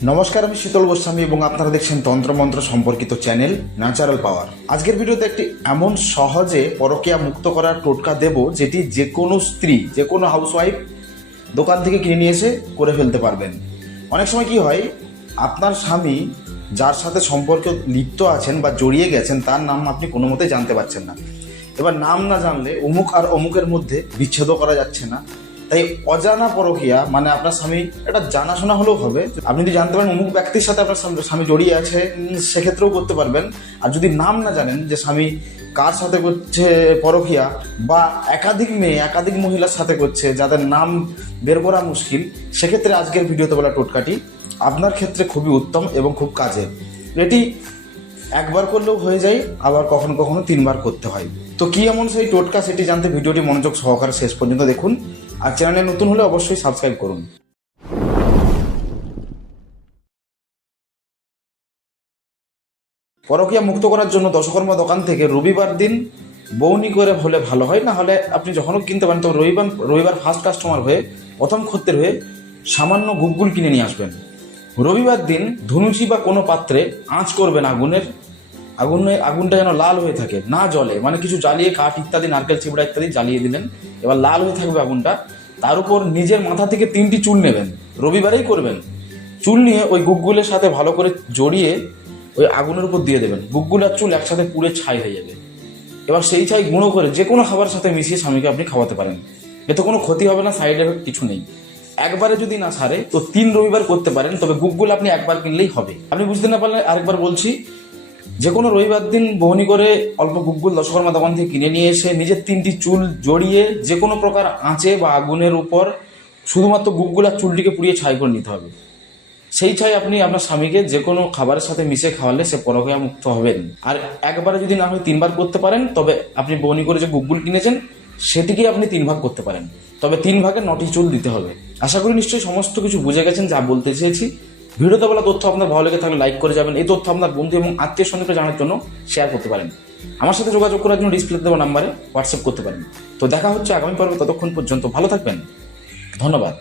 নমস্কার, আমি শীতল গোস্বামী এবং আপনারা দেখছেন তন্ত্রমন্ত্র সম্পর্কিত চ্যানেল ন্যাচারাল পাওয়ার। আজকের ভিডিওতে একটি এমন সহজে পরকিয়া মুক্ত করার টোটকা দেব যেটি যে কোনো স্ত্রী, যে কোনো হাউসওয়াইফ দোকান থেকে কিনে নিয়ে এসে করে ফেলতে পারবেন। অনেক সময় কি হয়, আপনার স্বামী যার সাথে সম্পর্ক লিপ্ত আছেন বা জড়িয়ে গেছেন, তার নাম আপনি কোনো মতে জানতে পারছেন না। এবার নাম না জানলে অমুক আর অমুকের মধ্যে বিচ্ছেদও করা যাচ্ছে না। তাই অজানা পরকিয়া মানে আপনার স্বামী, এটা জানাশোনা হলেও হবে। আপনি যদি জানতে পারেন অমুক ব্যক্তির সাথে আপনার স্বামী- জড়িয়ে আছে সেক্ষেত্রেও করতে পারবেন। আর যদি নাম না জানেন যে স্বামী কার সাথে করছে পরকিয়া, বা একাধিক মেয়ে, একাধিক মহিলার সাথে করছে, যাদের নাম বের করা মুশকিল, সেক্ষেত্রে আজকের ভিডিওতে বলা টোটকাটি, আপনার ক্ষেত্রে খুবই উত্তম এবং খুব কাজের। এটি একবার করলেও হয়ে যায়, আবার কখনো কখনো তিনবার করতে হয়। তো কি এমন সেই টোটকা, সেটি জানতে ভিডিওটি মনোযোগ সহকারে শেষ পর্যন্ত দেখুন। আর চ্যানেলে নতুন হলে অবশ্যই সাবস্ক্রাইব করুন। পরকিয়া মুক্ত করার জন্য দশকর্মা দোকান থেকে রবিবার দিন বৌনি করে হলে ভালো হয়, না হলে আপনি যখনও কিনতে পারেন তো রবিবার রবিবার ফার্স্ট কাস্টমার হয়ে, প্রথম খদ্দের হয়ে সামান্য গুগগুল কিনে নিয়ে আসবেন। রবিবার দিন ধনুচি বা কোনো পাত্রে আঁচ করবেন আগুনের আগুনে আগুনটা যেন লাল হয়ে থাকে, না জলে মানে কিছু জ্বালিয়ে কাঠ ইত্যাদি, নারকেল, চিবড়া ইত্যাদি জ্বালিয়ে দিলেন। এবার লাল হয়ে থাকবে আগুনটা। তার উপর নিজের মাথা থেকে তিনটি চুল নেবেন। রবিবারেই করবেন। চুল নিয়ে ওই গুগগুলের সাথে ভালো করে জড়িয়ে ওই আগুনের উপর দিয়ে দেবেন। গুগগুল আর চুল একসাথে পুড়ে ছাই হয়ে যাবে। এবার সেই ছাই গুঁড়ো করে যে কোনো খাবার সাথে মিশিয়ে স্বামীকে আপনি খাওয়াতে পারেন। এতে কোনো ক্ষতি হবে না, সাইড এফেক্ট কিছু নেই। একবারে যদি না সারে তো তিন রবিবার করতে পারেন। তবে গুগগুল আপনি একবার কিনলেই হবে। আপনি বুঝতে না পারলে আরেকবার বলছি যে কোনো রবিবার দিন বহনি করে অল্প গুগগুল দশকর্মা দোকান থেকে কিনে নিয়ে এসে নিজের তিনটি চুল জড়িয়ে যে কোনো প্রকার আঁচে বা আগুনের উপর শুধুমাত্র গুগগুল আর চুলটিকে পুড়িয়ে ছাই করে নিতে হবে। সেই ছাই আপনি আপনার স্বামীকে যে কোনো খাবারের সাথে মিশে খাওয়ালে সে পরকীয়া মুক্ত হবেন। আর একবারে যদি না হয় তিনবার করতে পারেন, তবে আপনি বনি করে যে গুগগুল কিনেছেন সেটিকে আপনি তিন ভাগ করতে পারেন। তবে তিন ভাগে নটি চুল দিতে হবে। আশা করি নিশ্চয়ই সমস্ত কিছু বুঝে গেছেন যা বলতে চেয়েছি। ভিডিওতে বলা তথ্য আপনার ভালো লেগে থাকলে লাইক করে যাবেন। এই তথ্য আপনার বন্ধু এবং আত্মীয় স্বজনকে জানার জন্য শেয়ার করতে পারেন। আমার সাথে যোগাযোগ করার জন্য ডিসপ্লে দেওয়া নাম্বারে হোয়াটসঅ্যাপ করতে পারেন। তো দেখা হচ্ছে আগামী পর্বে, ততক্ষণ পর্যন্ত ভালো থাকবেন। ধন্যবাদ।